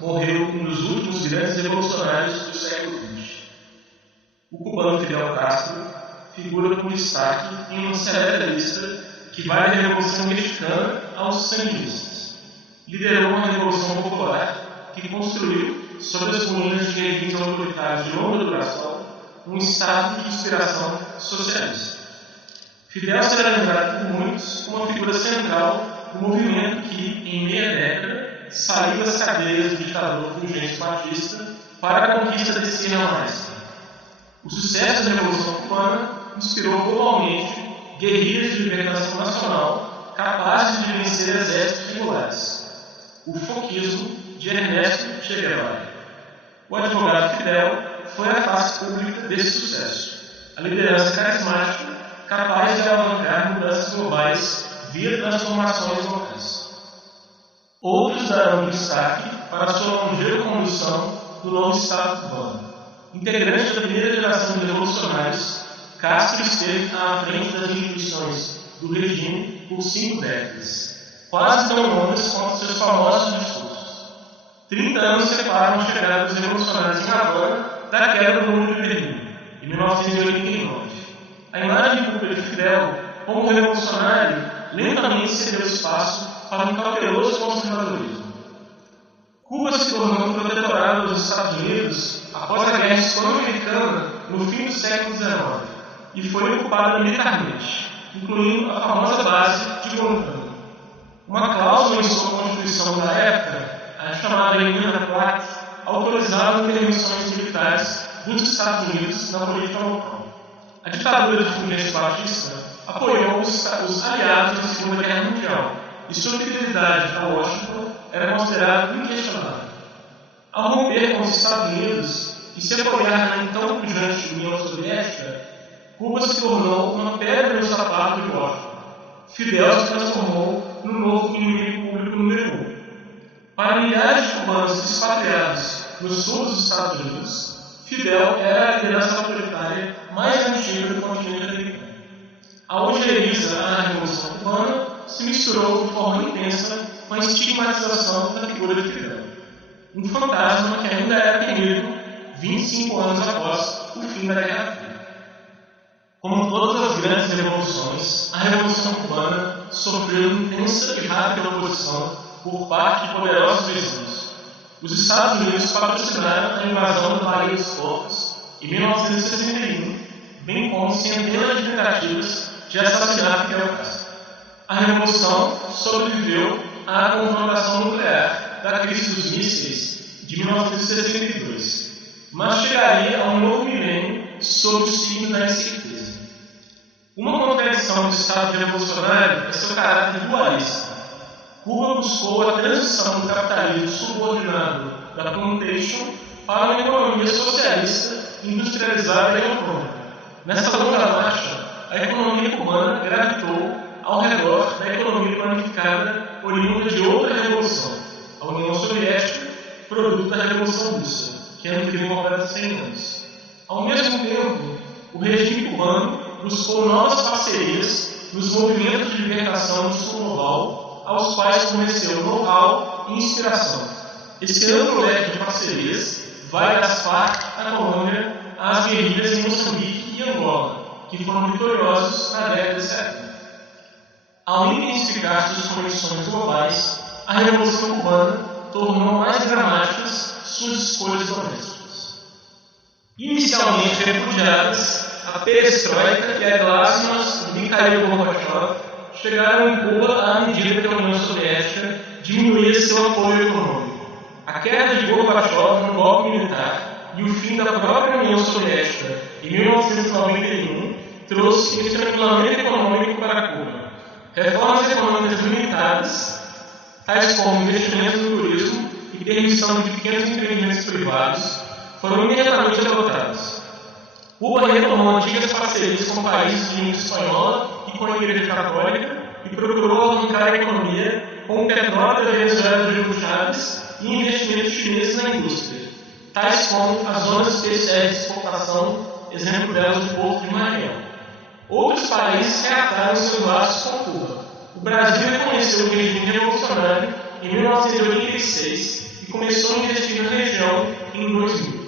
morreu um dos últimos grandes revolucionários do século XX. O cubano Fidel Castro figura com destaque em uma seleta lista que vai da Revolução Mexicana aos sandinistas. Liderou uma revolução popular que construiu, sob as ruínas de regimes autoritários de longa duração, um estado de inspiração socialista. Fidel será lembrado por muitos como uma figura central do movimento que, em meia década, saiu das cadeias do ditador Fulgêncio Batista para a conquista desse reino. O sucesso da Revolução Cubana inspirou globalmente guerrilhas de libertação nacional capazes de vencer exércitos regulares. O foquismo de Ernesto Che Guevara. O advogado Fidel foi a face pública desse sucesso, a liderança carismática capaz de alavancar mudanças globais via transformações locais. Outros darão destaque para a sua longeva condução do novo Estado cubano. Integrante da primeira geração de revolucionários, Castro esteve à frente das instituições do regime por 5 décadas, quase tão longas quanto seus famosos discursos. 30 anos separam a chegada dos revolucionários em Havana da queda do Muro de Berlim, em 1989. A imagem pública de Fidel, como revolucionário, lentamente cedeu espaço para um cauteloso conservadorismo. Cuba se tornou um protetorado dos Estados Unidos após a Guerra Hispano-Americana no fim do século XIX e foi ocupada militarmente, incluindo a famosa base de Guantánamo. Uma cláusula em sua Constituição da época, a chamada Emenda 4, autorizava intervenções militares dos Estados Unidos na política local. A ditadura de Fulgêncio Batista apoiou os aliados na Segunda Guerra Mundial e sua fidelidade a Washington era considerada inquestionável. Ao romper com os Estados Unidos e se apoiar na então pujante União Soviética, Cuba se tornou uma pedra no sapato de Washington. Fidel se transformou no novo inimigo público número 1. Para milhares de cubanos expatriados no sul dos Estados Unidos, Fidel era a liderança autoritária mais antiga do continente americano. A ojeriza à Revolução Cubana se misturou de forma intensa com a estigmatização da figura de Fidel, um fantasma que ainda era temido 25 anos após o fim da Guerra Fria. Como todas as grandes revoluções, a Revolução Cubana sofreu intensa e rápida oposição por parte de poderosos vizinhos. Os Estados Unidos patrocinaram a invasão da Baía dos Porcos em 1961, bem como centenas de tentativas de assassinar Fidel Castro. A Revolução sobreviveu à confrontação nuclear da crise dos mísseis de 1962, mas chegaria a um novo milênio sob os signos da incerteza. Uma contradição do Estado revolucionário é seu caráter dualista. Cuba buscou a transição do capitalismo subordinado da plantation para uma economia socialista, industrializada e econômica. Nessa longa marcha, a economia cubana gravitou ao redor da economia planificada oriunda de outra revolução, a União Soviética, produto da Revolução Russa, que entrou completa 100 anos. Ao mesmo tempo, o regime cubano buscou novas parcerias nos movimentos de libertação do sul global, aos quais forneceu know-how e inspiração. Esse amplo leque de parcerias vai das Farc à Colômbia às guerrilhas em Moçambique e Angola, que foram vitoriosos na década de 70. Ao intensificar suas conexões globais, a Revolução Cubana tornou mais dramáticas suas escolhas domésticas. Inicialmente repudiadas, a perestroika e a glasnost de Mikhail Gorbachev chegaram em Cuba à medida que a União Soviética diminuía seu apoio econômico. A queda de Gorbachev no golpe militar e o fim da própria União Soviética em 1991 trouxe estrangulamento econômico para Cuba. Reformas econômicas limitadas, tais como investimentos no turismo e permissão de pequenos empreendimentos privados, foram imediatamente adotadas. Cuba retomou antigas parcerias com países de língua espanhola e com a Igreja Católica e procurou alavancar a economia com o petróleo da Venezuela de Hugo Chávez e investimentos chineses na indústria, tais como as zonas especiais de exportação, exemplo delas o Porto de Mariel. Outros países reataram seus laços com Cuba. O Brasil reconheceu o regime revolucionário em 1986 e começou a investir na região em 2000.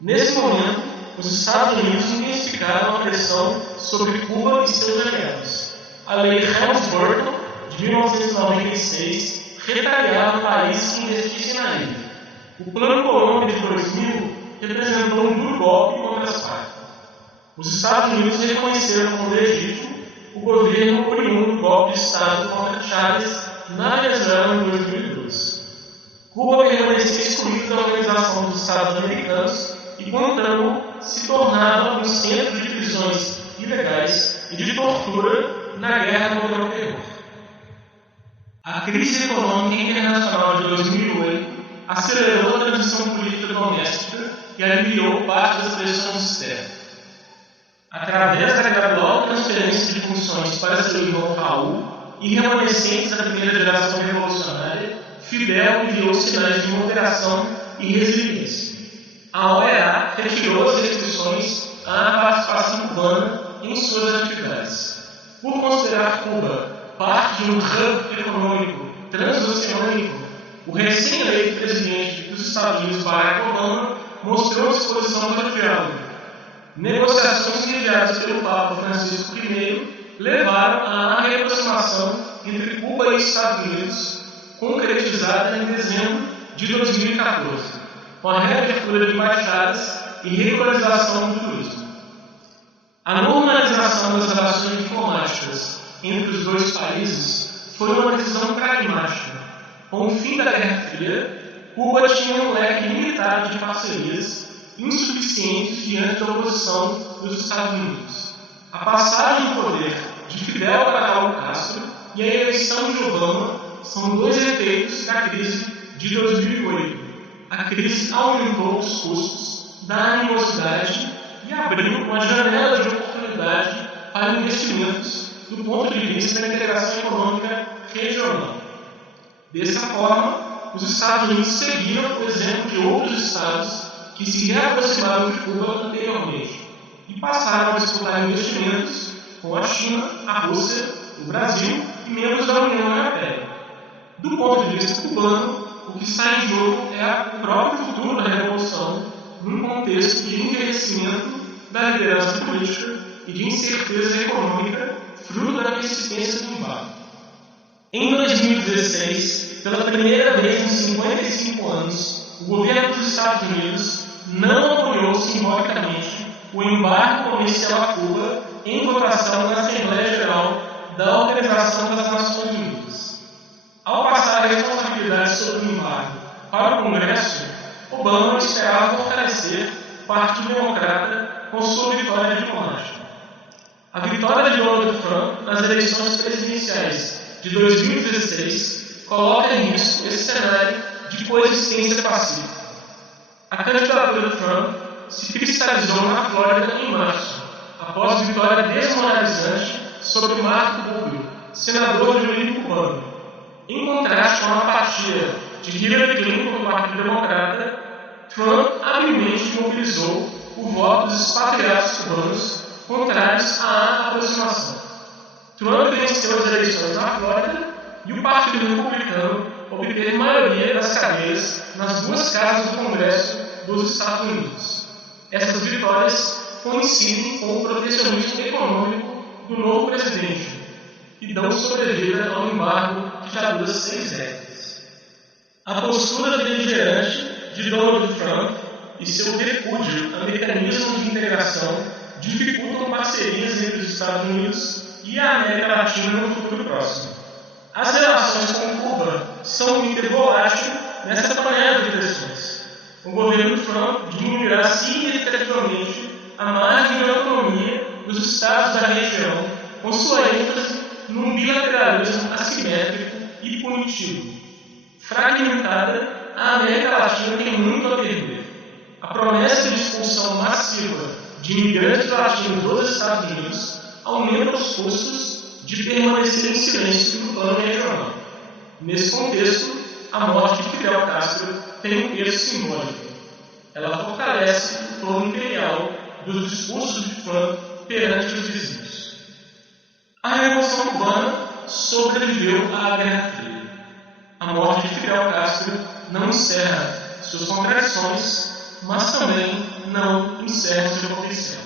Nesse momento, os Estados Unidos intensificaram a pressão sobre Cuba e seus aliados. A Lei Helms-Burton, de 1996, retaliava o país que investisse na ilha. O Plano Colômbia de 2000 representou um duro golpe contra as Farc. Os Estados Unidos reconheceram como legítimo o governo oriundo do golpe de Estado contra Chávez na Venezuela em 2002. Cuba permanecia excluída da Organização dos Estados Americanos e Guantánamo se tornava um centro de prisões ilegais e de tortura na guerra contra o terror. A crise econômica internacional de 2008 acelerou a transição política doméstica e aliviou parte das pressões externas. Através da gradual transferência de funções para seu irmão Raul e remanescentes da primeira geração revolucionária, Fidel enviou sinais de moderação e resiliência. A OEA retirou as restrições à participação cubana em suas atividades. Por considerar Cuba parte de um hub econômico transoceânico, o recém-eleito presidente dos Estados Unidos, Barack Obama, mostrou disposição para o diálogo. Negociações mediadas pelo Papa Francisco I levaram à reaproximação entre Cuba e Estados Unidos, concretizada em dezembro de 2014, com a reabertura de embaixadas e regularização do turismo. A normalização das relações diplomáticas entre os dois países foi uma decisão pragmática. Com o fim da Guerra Fria, Cuba tinha um leque limitado de parcerias insuficientes diante da oposição dos Estados Unidos. A passagem do poder de Fidel para Raul Castro e a eleição de Obama são dois efeitos da crise de 2008. A crise aumentou os custos da animosidade e abriu uma janela de oportunidade para investimentos do ponto de vista da integração econômica regional. Dessa forma, os Estados Unidos seguiram o exemplo de outros estados que se reaproximaram de Cuba anteriormente e passaram a disputar investimentos com a China, a Rússia, o Brasil e membros da União Europeia. Do ponto de vista cubano, o que está em jogo é o próprio futuro da revolução num contexto de envelhecimento da liderança política e de incerteza econômica, fruto da persistência do embargo. Em 2016, pela primeira vez em 55 anos, o governo dos Estados Unidos não apoiou simbolicamente o embargo comercial a Cuba em votação na Assembleia Geral da Organização das Nações Unidas. Ao passar a responsabilidade sobre o embargo para o Congresso, Obama esperava fortalecer o Partido Democrata com sua vitória diplomática. A vitória de Donald Trump nas eleições presidenciais de 2016 coloca em risco esse cenário de coexistência pacífica. A candidatura de Trump se cristalizou na Flórida em março, após vitória desmoralizante sobre Marco Rubio, senador de origem cubana. Em contraste com a apatia de Hillary Clinton do Partido Democrata, Trump habilmente mobilizou o voto dos expatriados cubanos contrários à aproximação. Trump venceu as eleições na Flórida e o Partido Republicano obteve maioria das cadeiras nas duas casas do Congresso dos Estados Unidos. Essas vitórias coincidem com o protecionismo econômico do novo presidente e dão sobrevida ao embargo que já dura 6 décadas. A postura beligerante de Donald Trump e seu repúdio a mecanismos de integração dificultam parcerias entre os Estados Unidos e a América Latina no futuro próximo. As relações com Cuba são um item volátil nessa panela de pressões. O governo Trump diminuirá significativamente a margem de autonomia dos estados da região, com sua ênfase num bilateralismo assimétrico e punitivo. Fragmentada, a América Latina tem muito a perder. A promessa de expulsão massiva de imigrantes latinos dos Estados Unidos aumenta os custos de permanecer em silêncio no plano regional. Nesse contexto, a morte de Fidel Castro tem um peso simbólico. Ela fortalece o plano imperial dos discursos de Trump perante os vizinhos. A Revolução Cubana sobreviveu à Guerra Fria. A morte de Fidel Castro não encerra suas congregações, mas também não encerra o seu potencial.